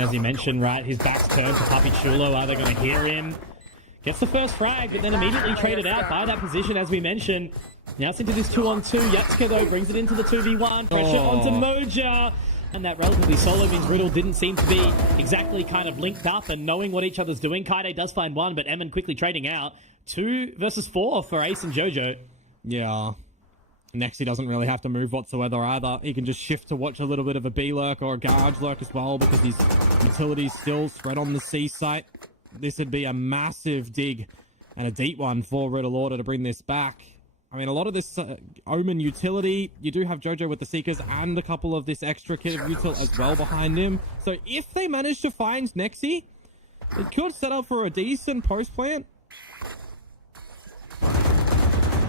As you mentioned, right, his back's turned to Puppy Chulo. Are they going to hear him? Gets the first frag, but then immediately traded out by that position, as we mentioned. Now it's into this 2-on-2. Yatska, though, brings it into the 2v1. Pressure onto Moja. And that relatively solo means Riddle didn't seem to be exactly kind of linked up and knowing what each other's doing. Kaide does find one, but Emin quickly trading out. 2 versus 4 for Ace and Jojo. Yeah. Nexi doesn't really have to move whatsoever either. He can just shift to watch a little bit of a B lurk or a garage lurk as well, because his utility's still spread on the C site. This would be a massive dig and a deep one for Riddle Order to bring this back. I mean, a lot of this Omen utility, you do have Jojo with the Seekers and a couple of this extra kit of util as well behind him. So if they manage to find Nexi, it could set up for a decent post plant.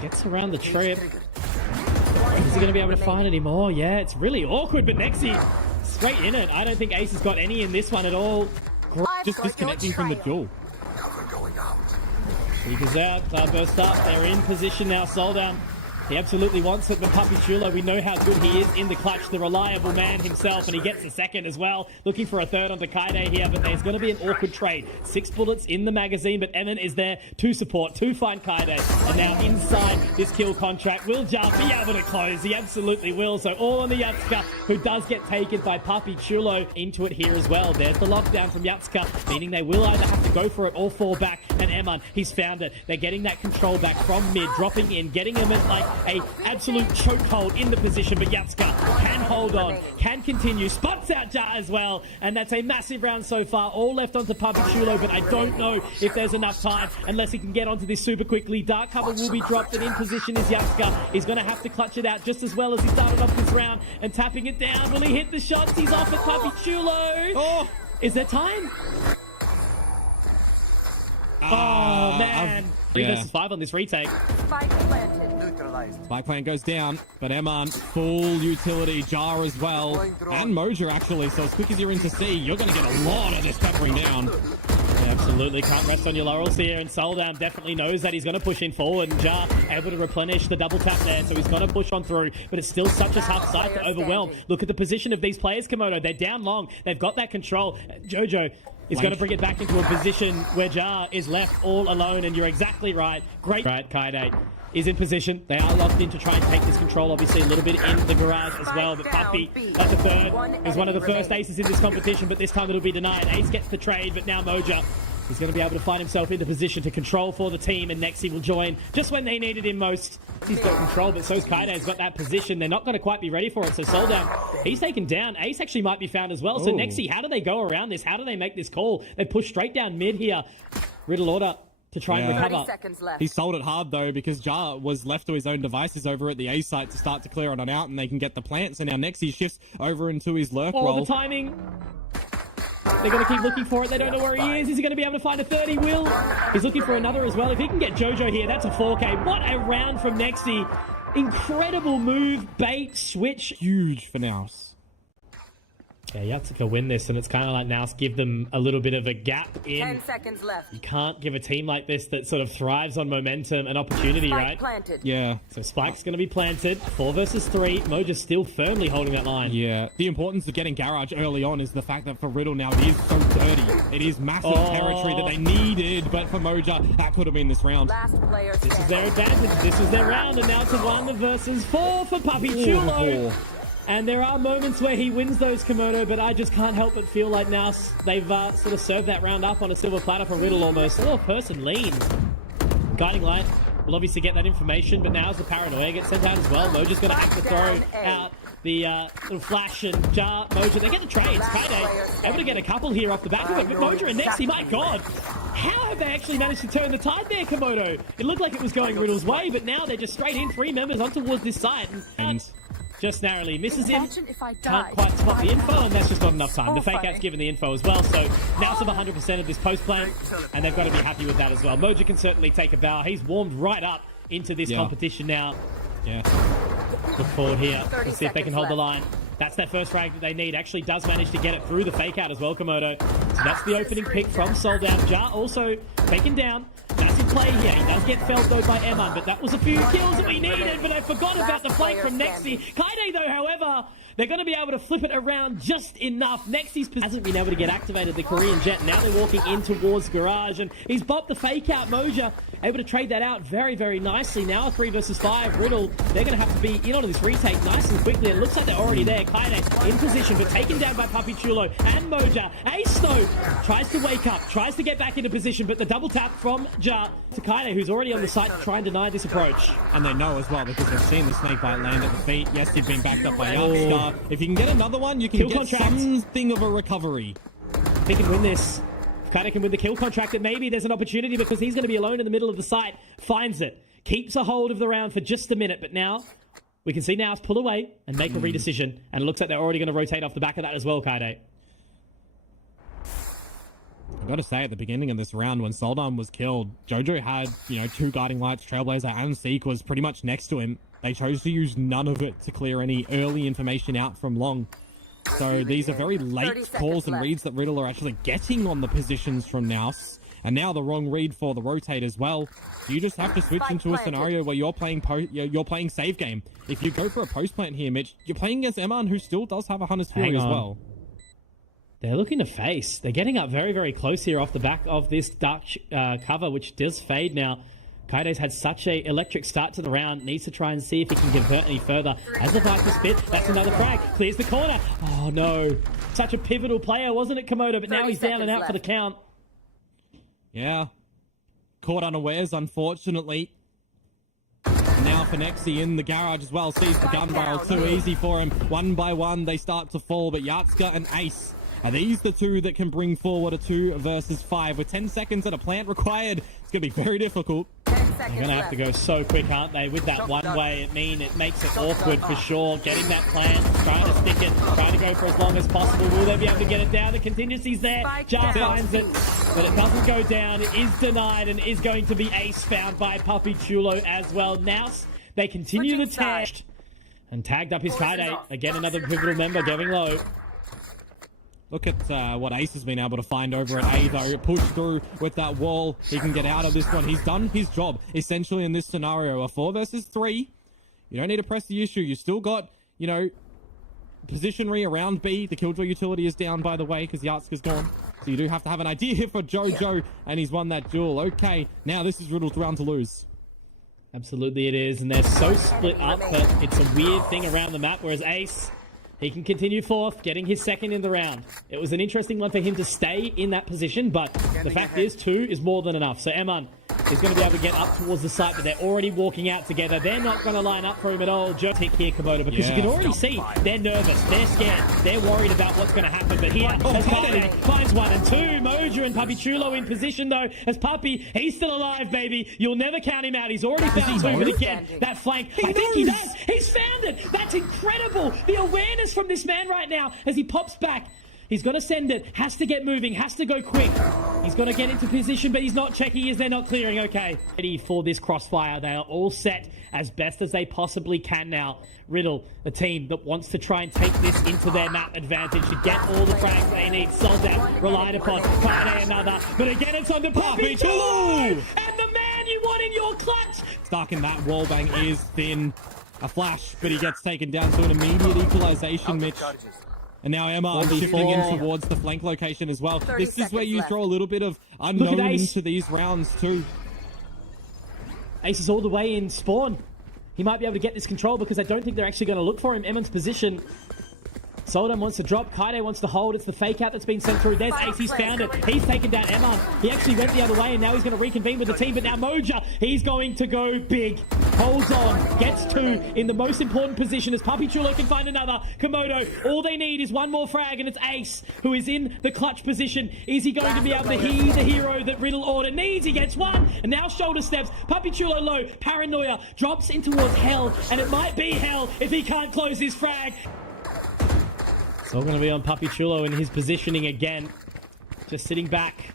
Gets around the trip. Is he going to be able to find any more? Yeah, it's really awkward, but Nexi straight in it. I don't think Ace has got any in this one at all. Just disconnecting from the duel. Seekers out, burst up. They're in position now. Soldown. He absolutely wants it, but Puppy Chulo, we know how good he is in the clutch, the reliable man himself, and he gets a second as well. Looking for a third onto Kaide here, but there's going to be an awkward trade. 6 bullets in the magazine, but Emin is there to support, to find Kaide. And now inside this kill contract, will Ja be able to close? He absolutely will. So all on the Yatska, who does get taken by Puppy Chulo into it here as well. There's the lockdown from Yatska, meaning they will either have to go for it or fall back. And Emin, he's found it. They're getting that control back from mid, dropping in, getting him at like a absolute chokehold in the position, but Yatska can hold on, can continue, spots out Ja as well, and that's a massive round so far. All left onto Puppy Chulo, but I don't know if there's enough time unless he can get onto this super quickly. Dark cover will be dropped, and in position is Yatska. He's going to have to clutch it out just as well as he started off this round, and tapping it down. Will he hit the shots? He's off at Puppy Chulo. Oh, is there time? Oh man, 3 versus 5 on this retake. Spike planted. Spike plant goes down, but Eman, full utility, Jar as well, and Moja actually, so as quick as you're into C, you're going to get a lot of this peppering down. Yeah, absolutely, can't rest on your laurels here, and Soldown definitely knows that he's going to push in forward, and Jar able to replenish the double tap there, so he's going to push on through, but it's still such a tough site to overwhelm. Look at the position of these players, Komodo, they're down long, they've got that control. Jojo is going to bring it back into a position where Jar is left all alone, and you're exactly right. Great. Right, Kaide is in position. They are locked in to try and take this control, obviously a little bit in the garage as well, but Puppy at the third is one of the first aces in this competition, but this time it'll be denied. Ace gets the trade, but now Moja is going to be able to find himself into position to control for the team, and Nexi will join just when they needed him most. He's got control, but so's Kaide's got that position. They're not going to quite be ready for it, so Soldown, he's taken down. Ace actually might be found as well. So Nexi, how do they go around this? How do they make this call? They push straight down mid here. Riddle Order to try and recover. 30 seconds left. He sold it hard though, because Jar was left to his own devices over at the A site to start to clear it on out, and they can get the plant. So now Nexi shifts over into his lurk roll. The timing. They're going to keep looking for it. They don't know where he is. Is he going to be able to find a third? He will. He's looking for another as well. If he can get Jojo here, that's a 4K. What a round from Nexi. Incredible move, bait, switch. Huge for NAOS. Yeah, Yatsuka win this, and it's kind of like NAOS give them a little bit of a gap in. 10 seconds left. You can't give a team like this that sort of thrives on momentum and opportunity, Spike right? planted. Yeah. So Spike's going to be planted. 4 versus 3. Moja's still firmly holding that line. Yeah. The importance of getting garage early on is the fact that for Riddle now, it is so dirty. It is massive territory that they needed, but for Moja, that could have been this round. Last player This is their advantage. This is their round, and now it's a 1 versus 4 for Puppy Chulo. And there are moments where he wins those, Komodo, but I just can't help but feel like now they've sort of served that round up on a silver platter for Riddle almost. Oh, person lean. Guiding Light will obviously get that information, but now as the paranoia gets sent out as well, Moja's going to have to throw out the little flash, and Jar, Moja, they get the trades. Kaide able to get a couple here off the back of it, but Moja and Nexi, my God, how have they actually managed to turn the tide there, Komodo? It looked like it was going Riddle's way, but now they're just straight in, 3 members on towards this side. And just narrowly misses him. Can't quite spot the info, and that's just not enough time. The fake out's given the info as well, so now some 100% of this post plan, and they've got to be happy with that as well. Moja can certainly take a bow. He's warmed right up into this competition now. Yeah. Look forward here. Let's see if they can hold the line. That's their first frag that they need. Actually does manage to get it through the fake out as well, Komodo. So that's the opening pick from Soldown. Jar also taken down. Massive play here. He does get felled though by Eman, but that was a few kills that we needed, but I forgot about the flank from Nexi. Kaide though, however, They're going to be able to flip it around just enough. Nexy's hasn't been able to get activated, the Korean Jet. Now they're walking in towards Garage, and he's bopped the fake out. Moja able to trade that out very, very nicely. Now a 3 versus 5. Riddle, they're going to have to be in onto this retake nice and quickly. It looks like they're already there. Kaide in position, but taken down by Puppy Chulo and Moja. Ace, though, tries to wake up, tries to get back into position, but the double tap from Ja to Kaide, who's already on the site to try and deny this approach. And they know as well, because they've seen the snake bite land at the feet. Yes, he's been backed up by Youngstar. If you can get another one, you can Kill get contract. something of a recovery. If he can win this, if Kaide can win the kill contract, and maybe there's an opportunity because he's going to be alone in the middle of the site. Finds it, keeps a hold of the round for just a minute, but now we can see NAOS pull away and make a redecision, and it looks like they're already going to rotate off the back of that as well, Kaide. I've got to say, at the beginning of this round, when Soldan was killed, Jojo had, 2 Guiding Lights, Trailblazer, and Seek was pretty much next to him. They chose to use none of it to clear any early information out from Long. So these are very late calls and reads that Riddle are actually getting on the positions from NAOS. And now the wrong read for the rotate as well. You just have to switch into a scenario where you're playing you're playing save game. If you go for a post plant here, Mitch, you're playing against Eman, who still does have a Hunter's Fury as well. They're looking to face. They're getting up very, very close here off the back of this dark cover, which does fade now. Kaide's had such a electric start to the round. Needs to try and see if he can convert any further. As the Viper spit, that's another frag. Clears the corner. Oh, no. Such a pivotal player, wasn't it, Komodo? But now he's down and out for the count. Yeah. Caught unawares, unfortunately. Now for Nexy in the garage as well. Sees the gun barrel. Too easy for him. One by one, they start to fall. But Yatska and Ace, are these the two that can bring forward a 2 versus 5? With 10 seconds and a plant required, it's going to be very difficult. They're going to have to go so quick, aren't they? With that one way, it makes it awkward for sure. Getting that plant, trying to stick it, trying to go for as long as possible. Will they be able to get it down? The contingency's there. Jar finds it, but it doesn't go down. It is denied and is going to be ace found by Puppy Chulo as well. NAOS, they continue the tag and tagged up his Kaide. Again, another pivotal member going low. Look at what Ace has been able to find over at A, though. Push through with that wall. He can get out of this one. He's done his job, essentially, in this scenario. A 4 versus 3. You don't need to press the issue. You still got, positionary around B. The Killjoy utility is down, by the way, because Yatska's gone. So you do have to have an idea here for Jojo, and he's won that duel. Okay, now this is Riddle's round to lose. Absolutely it is, and they're so split up that it's a weird thing around the map, whereas Ace, he can continue fourth, getting his second in the round. It was an interesting one for him to stay in that position, but the fact is 2 is more than enough. So Eman is going to be able to get up towards the site, but they're already walking out together. They're not going to line up for him at all. Joe tick here, Komodo, because you can already see they're nervous, they're scared, they're worried about what's going to happen. But here, as Kaide finds 1 and 2. Moja and Puppy Chulo in position, though, as Puppy, he's still alive, baby. You'll never count him out. He's already found 2, but again, that flank, I think he does. He's found it. That's incredible. The awareness from this man right now as he pops back. He's got to send it, has to get moving, has to go quick. He's got to get into position, but he's not checking as they're not clearing. Okay. Ready for this crossfire. They are all set as best as they possibly can now. Riddle, the team that wants to try and take this into their map advantage to get all the frags they need. Soldat relied upon. Kaide another. But again, it's on the Puppy Chulo! And the man you want in your clutch! Stuck in that wall bang is thin. A flash, but he gets taken down to an immediate equalization, Mitch. And now Emma shifting in towards the flank location as well. This is where you throw a little bit of unknown into these rounds too. Ace is all the way in spawn. He might be able to get this control because I don't think they're actually going to look for him. Eman's position. Soldan wants to drop. Kaide wants to hold. It's the fake out that's been sent through. There's Ace. He's found it. He's taken down Eman. He actually went the other way, and now he's going to reconvene with the team. But now Moja, he's going to go big. Holds on. Gets 2 in the most important position as Puppy Chulo can find another. Komodo, all they need is 1 more frag, and it's Ace, who is in the clutch position. Is he going to be able to hear the hero that Riddle order needs? He gets 1, and now shoulder steps. Puppy Chulo low. Paranoia drops in towards hell, and it might be hell if he can't close his frag. It's all going to be on Puppy Chulo in his positioning again. Just sitting back.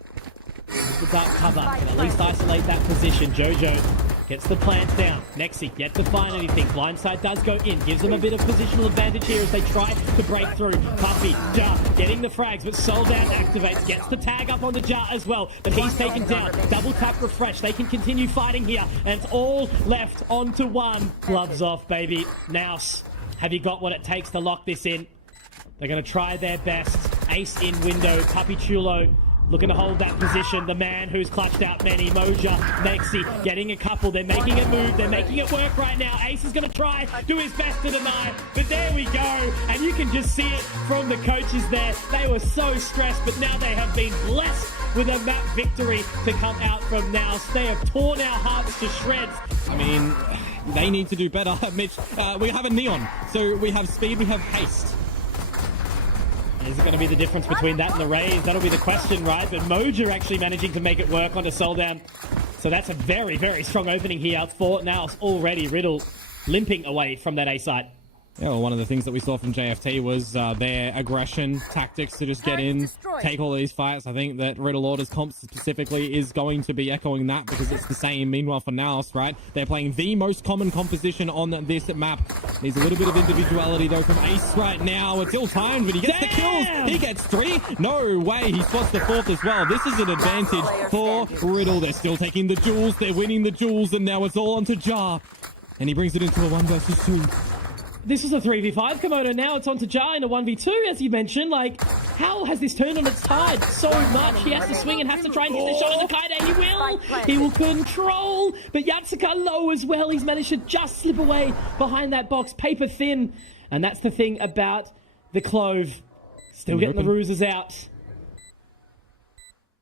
With the dark cover. Can at least isolate that position. Jojo gets the plants down. Nexy yet to find anything. Blindside does go in. Gives them a bit of positional advantage here as they try to break through. Puppy, Ja, getting the frags, but Soldan activates. Gets the tag up onto Ja as well. But he's taken down. Double tap refresh. They can continue fighting here. And it's all left onto 1. Gloves off, baby. NAOS Have you got what it takes to lock this in? They're going to try their best. Ace in window. Puppy Chulo looking to hold that position. The man who's clutched out many. Moja, Nexi getting a couple. They're making it move. They're making it work right now. Ace is going to try, do his best to deny. But there we go. And you can just see it from the coaches there. They were so stressed, but now they have been blessed with a map victory to come out from NAOS. They have torn our hearts to shreds. I mean, they need to do better. Mitch, we have a Neon. So we have speed, we have haste. Is it going to be the difference between that and the Rays? That'll be the question, right? But Moja actually managing to make it work onto Soldown. So that's a very, very strong opening here for NAOS already. Riddle limping away from that A site. Yeah, well, one of the things that we saw from JFT was their aggression tactics to just get in, take all these fights. I think that Riddle Order's comp specifically is going to be echoing that because it's the same. Meanwhile, for NAOS, right, they're playing the most common composition on this map. Needs a little bit of individuality, though, from Ace right now. It's ill-timed, but he gets the kills. He gets 3. No way. He spots the 4th as well. This is an advantage for Riddle. They're still taking the duels. They're winning the duels, and now it's all onto Jar. And he brings it into a 1 versus 2. This was a 3v5 Komodo. Now it's on to Jar in a 1v2, as you mentioned. Like, how has this turned on its tide so much? He has to swing and has to try and get the shot on the Kaide. He will. He will control. But Yatsuka low as well. He's managed to just slip away behind that box, paper thin. And that's the thing about the Clove. Still getting the ruses out.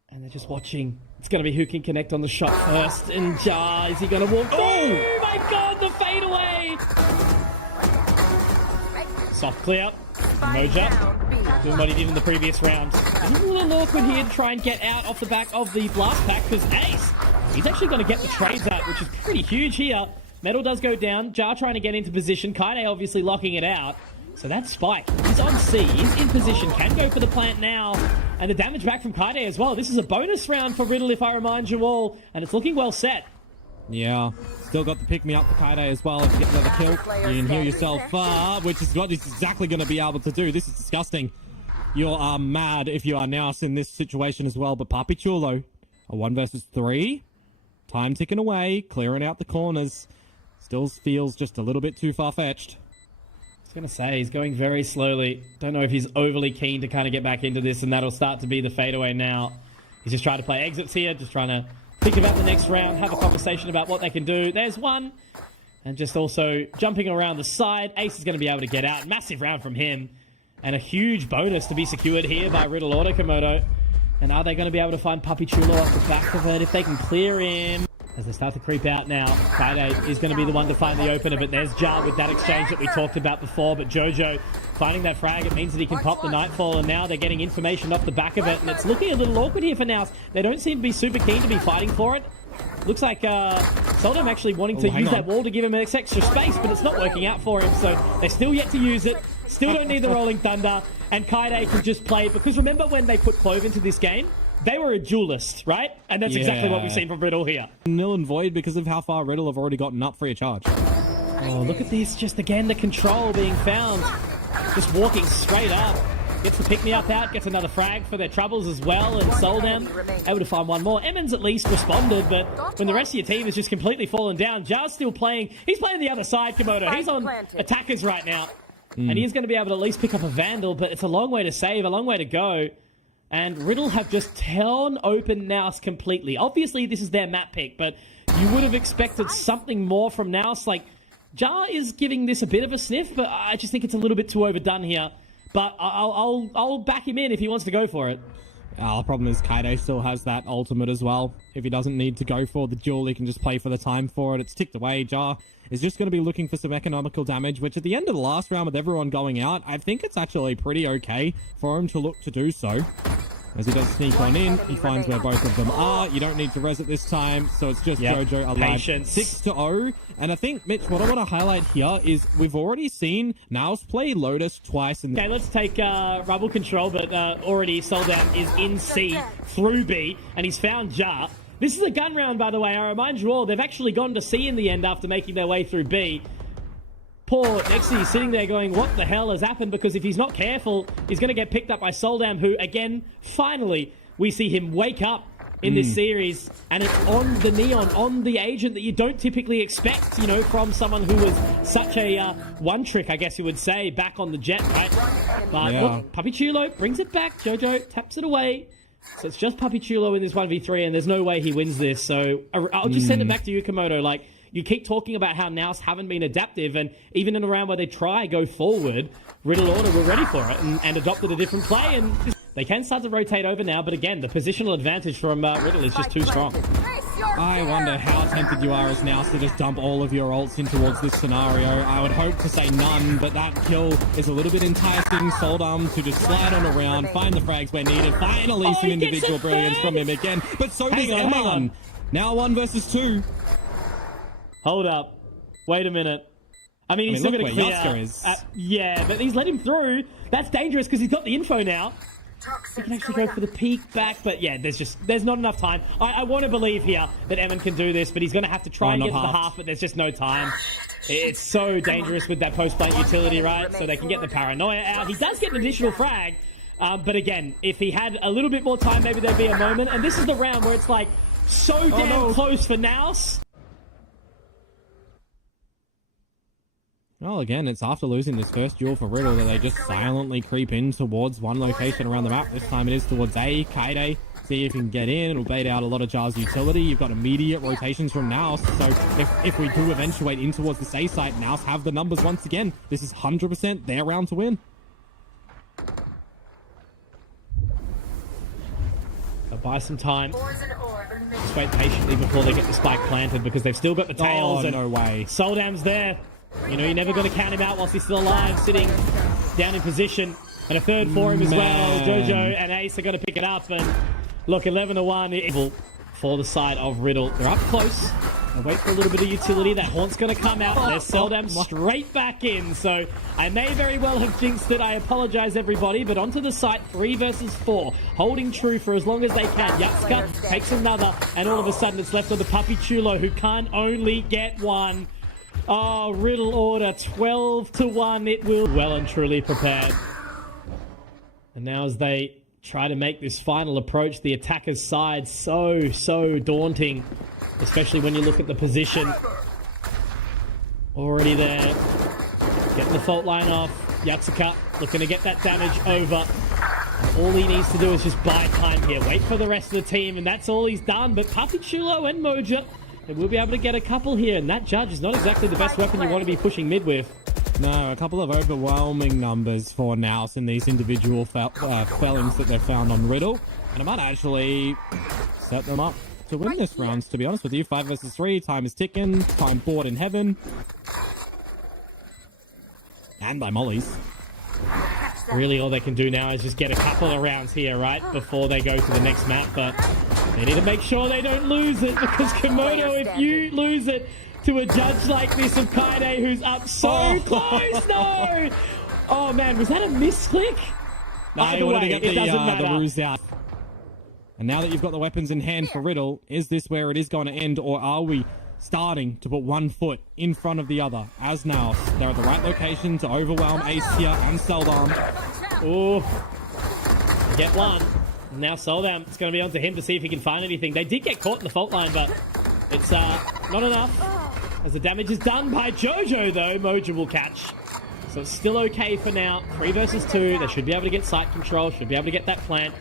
And they're just watching. It's going to be who can connect on the shot first. And Jar, is he going to walk? Oh my God, the fadeaway. Soft clear. Moja doing what he did in the previous round. A little awkward here to try and get out off the back of the blast pack because Ace, he's actually going to get the trades out, which is pretty huge here. Metal does go down. Jar trying to get into position. Kaide obviously locking it out. So that's Spike. He's on C. He's in position. Can go for the plant now. And the damage back from Kaide as well. This is a bonus round for Riddle, if I remind you all. And it's looking well set. Yeah, still got the pick-me-up for Kaide as well. If you get another kill, you can heal yourself, which is what he's exactly going to be able to do. This is disgusting. You are mad if you are NAOS in this situation as well. But Papi Chulo, a 1 versus 3. Time ticking away, clearing out the corners. Still feels just a little bit too far-fetched. I was going to say, he's going very slowly. Don't know if he's overly keen to kind of get back into this, and that'll start to be the fadeaway now. He's just trying to play exits here, just trying to think about the next round, have a conversation about what they can do. There's one. And just also jumping around the side. Ace is going to be able to get out. Massive round from him. And a huge bonus to be secured here by Riddle Order Komodo. And are they going to be able to find Puppy Chulo off the back of it if they can clear him? As they start to creep out now, Kaide is going to be the one to find the opener, but there's Jar with that exchange that we talked about before. But Jojo finding that frag, it means that he can pop the Nightfall, and now they're getting information off the back of it, and it's looking a little awkward here for NAOS. They don't seem to be super keen to be fighting for it. Looks like Soldom actually wanting to use that wall to give him extra space, but it's not working out for him, so they're still yet to use it. Still don't need the Rolling Thunder, and Kaide can just play, because remember when they put Clove into this game? They were a duelist, right? And that's exactly what we've seen from Riddle here. Nil and void because of how far Riddle have already gotten up free of charge. Oh, look at this. Just again, the control being found. Just walking straight up. Gets the pick-me-up out. Gets another frag for their troubles as well. And Soldown able to find one more. Emmons at least responded, but when the rest of your team is just completely fallen down, Jar's still playing. He's playing the other side, Komodo. He's on attackers right now. And he is going to be able to at least pick up a Vandal, but it's a long way to save, a long way to go. And Riddle have just torn open NAOS completely. Obviously, this is their map pick, but you would have expected something more from NAOS. Like, Jar is giving this a bit of a sniff, but I just think it's a little bit too overdone here. But I'll back him in if he wants to go for it. The problem is Kaide still has that ultimate as well. If he doesn't need to go for the duel, he can just play for the time for it. It's ticked away. Jar is just going to be looking for some economical damage, which at the end of the last round with everyone going out, I think it's actually pretty okay for him to look to do so. As he does sneak on in, he finds where both of them are. You don't need to res it this time, so it's just Jojo alive. Patience. 6-0. And I think, Mitch, what I want to highlight here is we've already seen NAOS play Lotus twice. Okay, let's take Rubble control, but already Soldown is in C through B, and he's found Jar. This is a gun round, by the way. I remind you all, they've actually gone to C in the end after making their way through B. Poor Nexi sitting there going, what the hell has happened? Because if he's not careful, he's going to get picked up by Soldam, who, again, finally, we see him wake up in this series, and it's on the Neon, on the agent that you don't typically expect, you know, from someone who was such a one trick, I guess you would say, back on the Jet, right? But look, Puppy Chulo brings it back. Jojo taps it away. So it's just Puppy Chulo in this 1v3, and there's no way he wins this. So I'll just send it back to you, Komodo. Like, you keep talking about how NAOS haven't been adaptive, and even in a round where they go forward, Riddle Order were ready for it and adopted a different play, and they can start to rotate over now, but again, the positional advantage from Riddle is just too strong. I wonder how tempted you are as NAOS to just dump all of your ults in towards this scenario. I would hope to say none, but that kill is a little bit enticing. Soldam to just slide on around, find the frags where needed. Finally, some individual brilliance from him again, but so does Eman. Now 1 versus 2. Hold up. Wait a minute. I mean, he's still going to clear. Yeah, but he's let him through. That's dangerous because he's got the info now. He can actually go for the peek back, but yeah, there's not enough time. I want to believe here that Eman can do this, but he's going to have to try and get to the half, but there's just no time. It's so dangerous with that post-plant utility, right? So they can get the paranoia out. He does get an additional frag, but again, if he had a little bit more time, maybe there'd be a moment. And this is the round where it's like so damn close for NAOS. Well, again, it's after losing this first duel for Riddle that they just silently creep in towards one location around the map. This time it is towards A, Kaide. See if he can get in. It'll bait out a lot of Jar's utility. You've got immediate rotations from NAOS. So if we do eventuate in towards the A site, NAOS have the numbers once again. This is 100% their round to win. They'll buy some time. Just wait patiently before they get the spike planted because they've still got the tails. Oh, no way. Soldam's there. You know, you're never going to count him out whilst he's still alive, sitting down in position. And a third for him as well. Jojo and Ace are going to pick it up. And look, 11-1 for the side of Riddle. They're up close. They wait for a little bit of utility. That Haunt's going to come out. There's Soldam straight back in. So I may very well have jinxed it. I apologize, everybody. But onto the site, 3 versus 4. Holding true for as long as they can. Yatsuka takes another. And all of a sudden, it's left on the Puppy Chulo, who can't only get one. Oh, Riddle Order, 12-1. It will well and truly prepared. And now as they try to make this final approach, the attacker's side so daunting, especially when you look at the position. Already there. Getting the fault line off. Yatsuka looking to get that damage over. All he needs to do is just buy time here. Wait for the rest of the team, and that's all he's done. But Puppy Chulo and Moja, they will be able to get a couple here, and that judge is not exactly the best weapon you want to be pushing mid with. No, a couple of overwhelming numbers for NAOS in these individual fellings that they've found on Riddle, and it might actually set them up to win this round, to be honest with you. 5 versus 3, time is ticking, time board in heaven. And by mollies. Really, all they can do now is just get a couple of rounds here, right, before they go to the next map, but they need to make sure they don't lose it, because Komodo, if you lose it to a judge like this of Kaide, who's up so close, no! Oh man, was that a misclick? No, you wanted to get the ruse out. And now that you've got the weapons in hand for Riddle, is this where it is going to end, or are we starting to put one foot in front of the other? As NAOS, they're at the right location to overwhelm Ace here and Soldam. Oh, get one. Now Soldam, it's going to be on to him to see if he can find anything. They did get caught in the fault line, but it's not enough. As the damage is done by Jojo, though, Moja will catch. So it's still okay for now. 3 versus 2. They should be able to get site control, should be able to get that plant.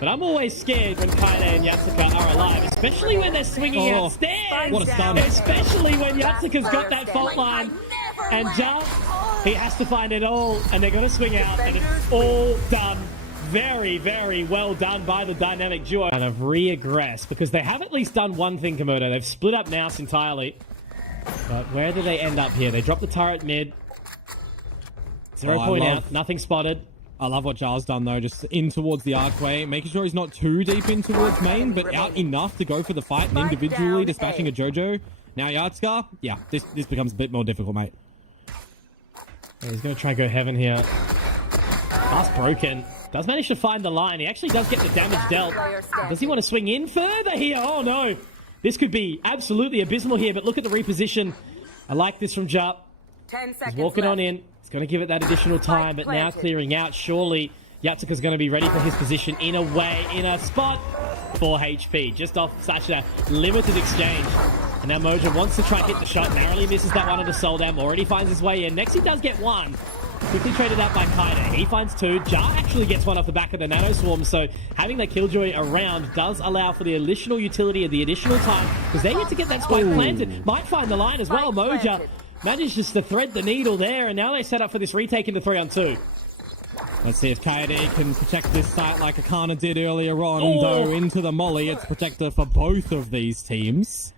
But I'm always scared when Kaide and Yatsuka are alive, especially when they're swinging out stairs. What a stun. Especially when Yatsuka's got that fault line and jump. He has to find it all, and they're going to swing out, and it's all done. Very, very well done by the dynamic duo. And have regressed, because they have at least done one thing, Komodo. They've split up NAOS entirely. But where do they end up here? They drop the turret mid. 0 point out, nothing spotted. I love what Jar's done, though, just in towards the archway, making sure he's not too deep in towards main, but out enough to go for the fight and individually dispatching a Jojo. Now Yatsuka, yeah, this becomes a bit more difficult, mate. Yeah, he's going to try and go heaven here. Pass broken. Does manage to find the line. He actually does get the damage dealt. Does he want to swing in further here? Oh, no. This could be absolutely abysmal here, but look at the reposition. I like this from Jar. He's walking on in. He's going to give it that additional time, but now clearing out. Surely Yatsuka's going to be ready for his position in a way, in a spot 4 HP, just off such a limited exchange. And now Moja wants to try and hit the shot, narrowly misses that one onto Soldam, already finds his way in. Next he does get one. Quickly traded out by Kaide. He finds 2. Jar actually gets one off the back of the Nano Swarm, so having that Killjoy around does allow for the additional utility and the additional time, because they get to get that spike planted. Might find the line as well. Moja manages to thread the needle there, and now they set up for this retake into 3-on-2. Let's see if Kaede can protect this site like Akana did earlier on, though into the molly. It's protector for both of these teams.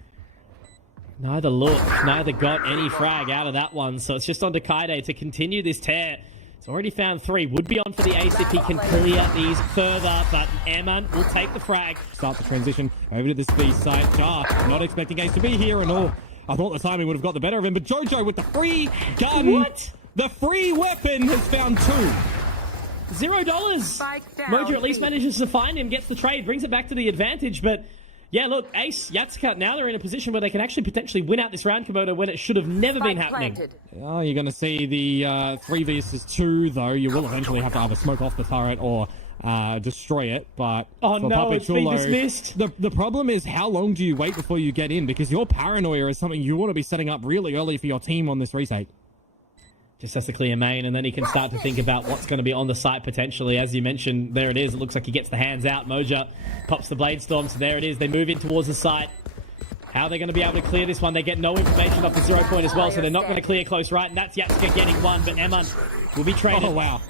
Neither got any frag out of that one, so it's just on to Kaide to continue this tear. It's already found 3. Would be on for the ace if he can clear these further, but Eman will take the frag. Start the transition over to this B site. Jar not expecting ace to be here and all. I thought the timing would have got the better of him, but Jojo with the free gun. What? The free weapon has found 2. $0. Mojo at least manages to find him, gets the trade, brings it back to the advantage, but yeah, look, Ace, Yatsuka, now they're in a position where they can actually potentially win out this round, Komodo, when it should have never been happening. Oh, you're going to see the 3 versus 2, though. You will eventually have to either smoke off the turret or destroy it, but oh no, it's been dismissed. The problem is, how long do you wait before you get in? Because your paranoia is something you want to be setting up really early for your team on this retake. Just has to clear main, and then he can start to think about what's going to be on the site potentially. As you mentioned, there it is. It looks like he gets the hands out. Moja pops the Blade Storm, so there it is. They move in towards the site. How are they going to be able to clear this one? They get no information off the 0 point as well, so they're not going to clear close right, and that's Yatsuka getting one, but Eman will be traded. Oh, wow.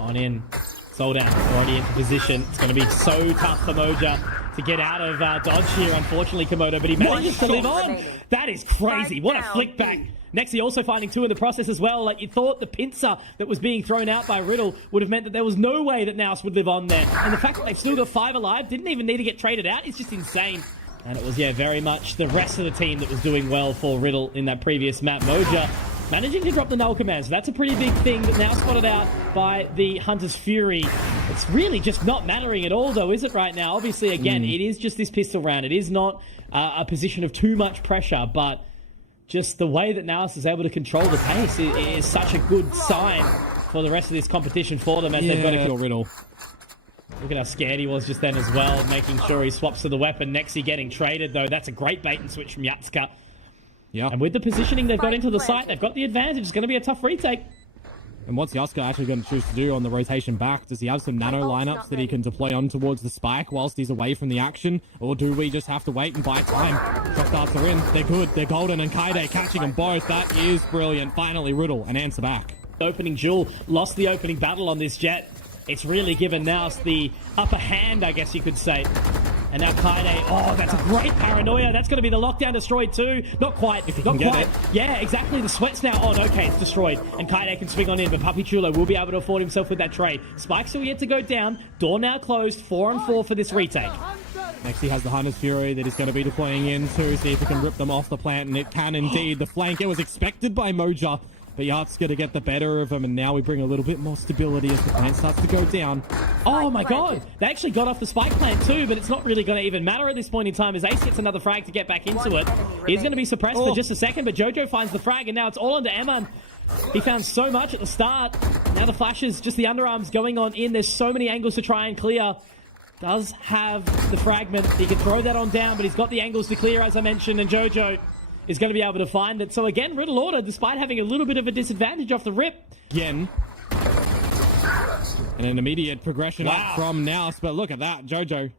On in. Soldam already into position. It's going to be so tough for Moja to get out of dodge here, unfortunately, Komodo, but he manages to live on. That is crazy. What a flick back. Nexi also finding 2 in the process as well. Like, you thought the pincer that was being thrown out by Riddle would have meant that there was no way that NAOS would live on there. And the fact that they've still got 5 alive, didn't even need to get traded out, is just insane. And it was, yeah, very much the rest of the team that was doing well for Riddle in that previous map. Moja managing to drop the null command, so that's a pretty big thing, but now spotted out by the Hunter's Fury. It's really just not mattering at all, though, is it, right now? Obviously, again, it is just this pistol round. It is not a position of too much pressure, but just the way that NAOS is able to control the pace is such a good sign for the rest of this competition for them, as they've got to kill Riddle. Look at how scared he was just then as well, making sure he swaps to the weapon. Nexi getting traded, though. That's a great bait and switch from Yatsuka. Yeah. And with the positioning they've got into the site, they've got the advantage. It's going to be a tough retake. And what's Yatsuka actually going to choose to do on the rotation back? Does he have some nano lineups that he can deploy on towards the spike whilst he's away from the action? Or do we just have to wait and buy time? Shock darts are in. They're good. They're golden. And Kaide catching them both. That is brilliant. Finally, Riddle and answer back. Opening duel. Lost the opening battle on this jet. It's really given NAOS the upper hand, I guess you could say. And now Kaide, oh, that's a great paranoia. That's going to be the lockdown destroyed too. Not quite. If you not can quite. Get it. Yeah, exactly. The sweat's now on. Okay, it's destroyed. And Kaide can swing on in, but Puppy Chulo will be able to afford himself with that trade. Spike's still yet to go down. Door now closed. 4-on-4 for this retake. Next he has the Hunter's Fury that he's going to be deploying into. See if he can rip them off the plant, and it can indeed. The flank, it was expected by Moja. But Yatsuka to get the better of him, and now we bring a little bit more stability as the plant starts to go down. Oh my god! They actually got off the spike plant too, but it's not really going to even matter at this point in time as Ace gets another frag to get back into it. He's going to be suppressed for just a second, but Jojo finds the frag, and now it's all onto Eman. He found so much at the start. Now the flashes, just the underarms going on in. There's so many angles to try and clear. Does have the fragment. He can throw that on down, but he's got the angles to clear, as I mentioned, and Jojo is going to be able to find it. So again, Riddle Order, despite having a little bit of a disadvantage off the rip. Again. And an immediate progression up from NAOS, but look at that, Jojo.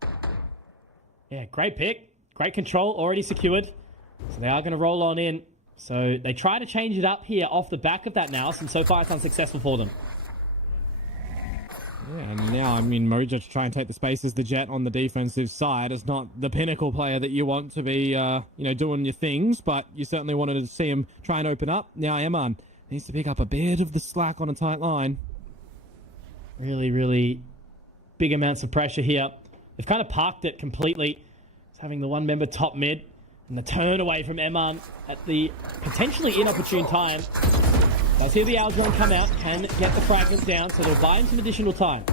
Yeah, great pick. Great control, already secured. So they are going to roll on in. So they try to change it up here off the back of that NAOS, and so far it's unsuccessful for them. Yeah, and now, I mean, Moja to try and take the space as the Jet on the defensive side is not the pinnacle player that you want to be, you know, doing your things, but you certainly wanted to see him try and open up. Now Eman needs to pick up a bit of the slack on a tight line. Really, really big amounts of pressure here. They've kind of parked it completely. It's having the one member top mid, and the turn away from Eman at the potentially inopportune time. Does hear the Aldron come out, can get the fragment down, so they'll buy him some additional time.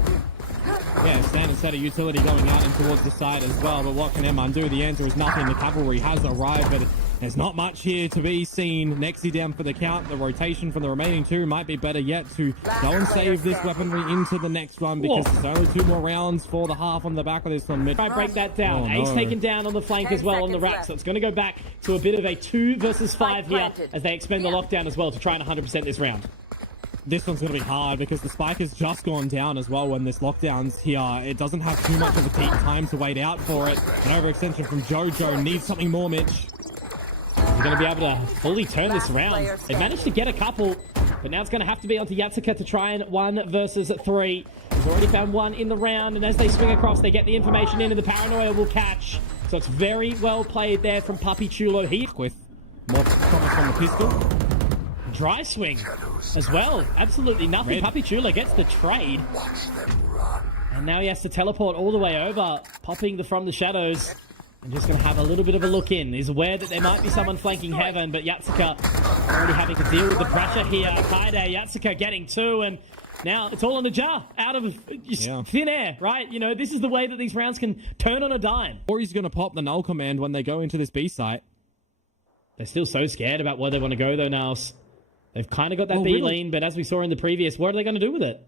Yeah, standard set of utility going out and towards the side as well, but what can Eman do? The answer is nothing. The cavalry has arrived, but There's not much here to be seen. Nexi down for the count. The rotation from the remaining two might be better yet to go and save this weaponry into the next one, because there's only 2 more rounds for the half on the back of this one. Try and break that down. Oh, Ace no. taken down on the flank as well on the rack, so it's going to go back to a bit of a 2 versus 5 here as they expend the lockdown as well to try and 100% this round. This one's going to be hard because the spike has just gone down as well when this lockdown's here. It doesn't have too much of a time to wait out for it. An overextension from Jojo needs something more, Mitch. They're going to be able to fully turn this around. They managed to get a couple, but now it's going to have to be onto Yatsuka to try and 1 versus 3. He's already found 1 in the round, and as they swing across, they get the information in, and the paranoia will catch. So it's very well played there from Puppy Chulo. He With more promise from the pistol. dry swing as well. Absolutely nothing. Red. Puppy Chulo gets the trade. And now he has to teleport all the way over, popping from the shadows. And just going to have a little bit of a look in. He's aware that there might be someone flanking Heaven, but Yatsuka already having to deal with the pressure here. Kaide, Yatsuka getting 2, and now it's all on the jar. Out of thin air, right? You know, this is the way that these rounds can turn on a dime. Or he's going to pop the null command when they go into this B site. They're still so scared about where they want to go, though, NAOS. They've kind of got that Well, B Riddle- lean, but as we saw in the previous, what are they going to do with it?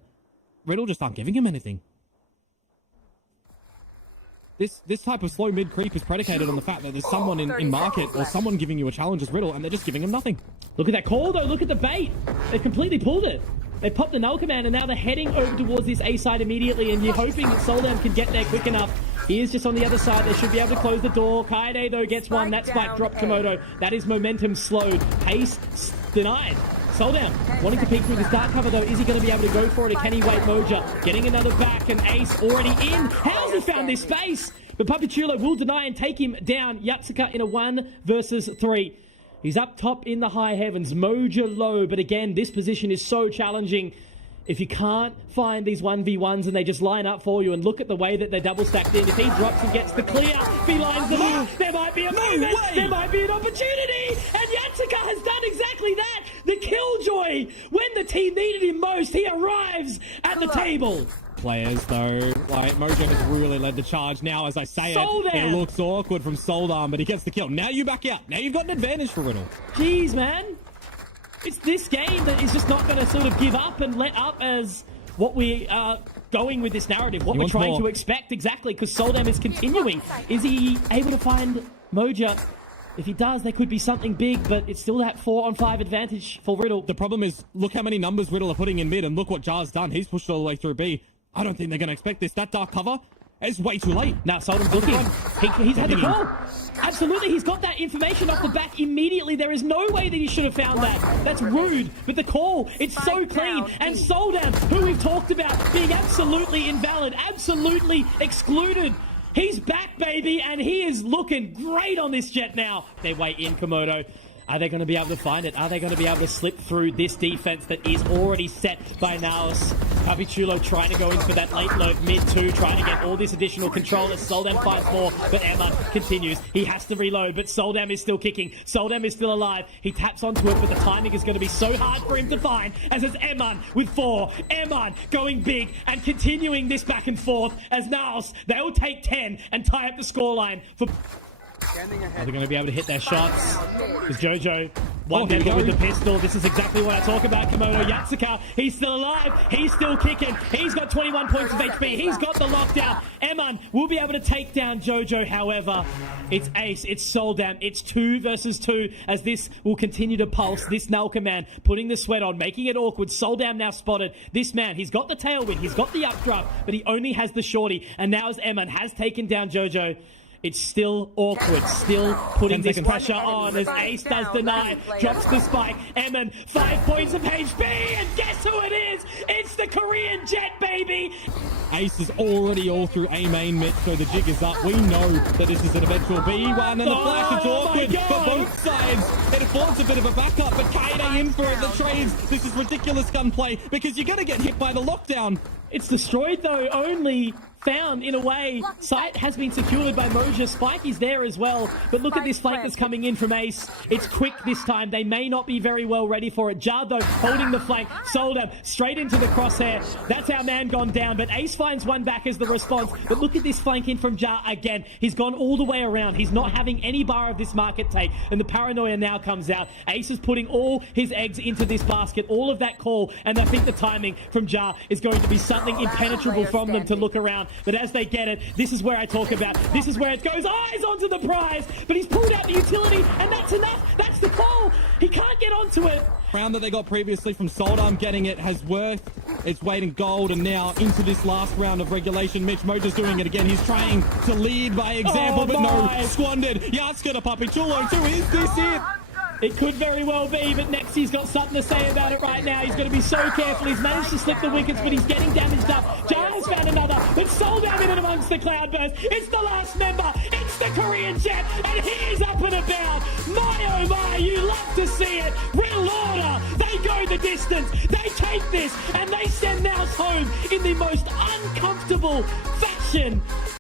Riddle just aren't giving him anything. This type of slow mid creep is predicated on the fact that there's someone in market or someone giving you a challenge as Riddle, and they're just giving him nothing. Look at that call, though. Look at the bait. They've completely pulled it. They popped the null command, and now they're heading over towards this A side immediately, and you're hoping that Soldam can get there quick enough. He is just on the other side. They should be able to close the door. Kaide, though, gets 1. That spike dropped Komodo. That is momentum slowed. Pace denied. Soldam wanting to peek through this dark cover, though. Is he going to be able to go for it, or can he wait? Moja getting another back, and Ace already in. How's he found this space? But Puppy Chulo will deny and take him down. Yatsuka in a 1 versus 3. He's up top in the high heavens. Moja low, but again, this position is so challenging. If you can't find these 1v1s and they just line up for you, and look at the way that they're double stacked in. If he drops and gets the clear, if he lines them up, there might be a moment, there might be an opportunity, and Yatsuka has done exactly that. The killjoy, when the team needed him most, he arrives at the table. Players, though, like, Mojo has really led the charge. Now, as I say it looks awkward from Soldam, but he gets the kill. Now you back out. Now you've got an advantage for Riddle. Jeez, man. It's this game that is just not going to sort of give up and let up as what we are going with this narrative, what we're trying to expect exactly, because Soldam is continuing. Is he able to find Moja? If he does, there could be something big, but it's still that 4-on-5 advantage for Riddle. The problem is, look how many numbers Riddle are putting in mid, and look what Jar's done. He's pushed all the way through B. I don't think they're going to expect this. That dark cover is way too late. Now Soldam's looking. He's had the call. Absolutely, he's got that information off the back immediately. There is no way that he should have found that. That's rude. But the call, it's so clean. And Soldam, who we've talked about being absolutely invalid, absolutely excluded. He's back, baby, and he is looking great on this jet now. They wait in, Komodo. Are they going to be able to find it? Are they going to be able to slip through this defense that is already set by NAOS? Puppy Chulo trying to go in for that late lurk mid-2, trying to get all this additional control as Soldam finds more, but Emma continues. He has to reload, but Soldam is still kicking. Soldam is still alive. He taps onto it, but the timing is going to be so hard for him to find, as it's Eman with 4. Eman going big and continuing this back and forth as NAOS, they will take 10 and tie up the scoreline for... Are they going to be able to hit their shots? Because Jojo, one member with the pistol. This is exactly what I talk about, Komodo. Yatsuka, he's still alive. He's still kicking. He's got 21 points of HP. He's got the lockdown. Eman will be able to take down Jojo. However, it's Ace. It's Soldam. It's 2 versus 2 as this will continue to pulse. This null command, putting the sweat on, making it awkward. Soldam now spotted. This man, he's got the tailwind. He's got the updraft, but he only has the shorty. And now as Eman has taken down Jojo, it's still awkward, still putting this pressure on as Ace does deny, drops the spike. Eman, 5 points of HP, and guess who it is? It's the Korean Jet, baby! Ace is already all through A main mid, so the jig is up. We know that this is an eventual B1, and the flash is awkward for both sides. It affords a bit of a backup, but Kaide in for it. The trades, this is ridiculous gunplay, because you're going to get hit by the lockdown. It's destroyed, though, only found in a way. Sight has been secured by Moja. Spike is there as well. But look at this flank that's coming in from Ace. It's quick this time. They may not be very well ready for it. Jar, though, holding the flank. Soldam straight into the crosshair. That's our man gone down. But Ace finds one back as the response. But look at this flank in from Jar again. He's gone all the way around. He's not having any bar of this market take. And the paranoia now comes out. Ace is putting all his eggs into this basket. All of that call. And I think the timing from Jar is going to be something impenetrable from them to look around. But as they get it, this is where I talk about. This is where it goes. Eyes onto the prize. But he's pulled out the utility. And that's enough. That's the call. He can't get onto it. Round that they got previously from Soldam getting it has worth its weight in gold, and now into this last round of regulation. Mitch Moja's doing it again. He's trying to lead by example, but no, squandered. Yaska to Puppy Chulo too. Is this it? It could very well be, but Nexy's got something to say about it right now. He's got to be so careful. He's managed to slip the wickets, but he's getting damaged up. Jar has found another, but Soldam in and amongst the cloudburst. It's the last member. It's the Korean champ, and he is up and about. My oh my, you love to see it. Real order. They go the distance. They take this, and they send NAOS home in the most uncomfortable fashion.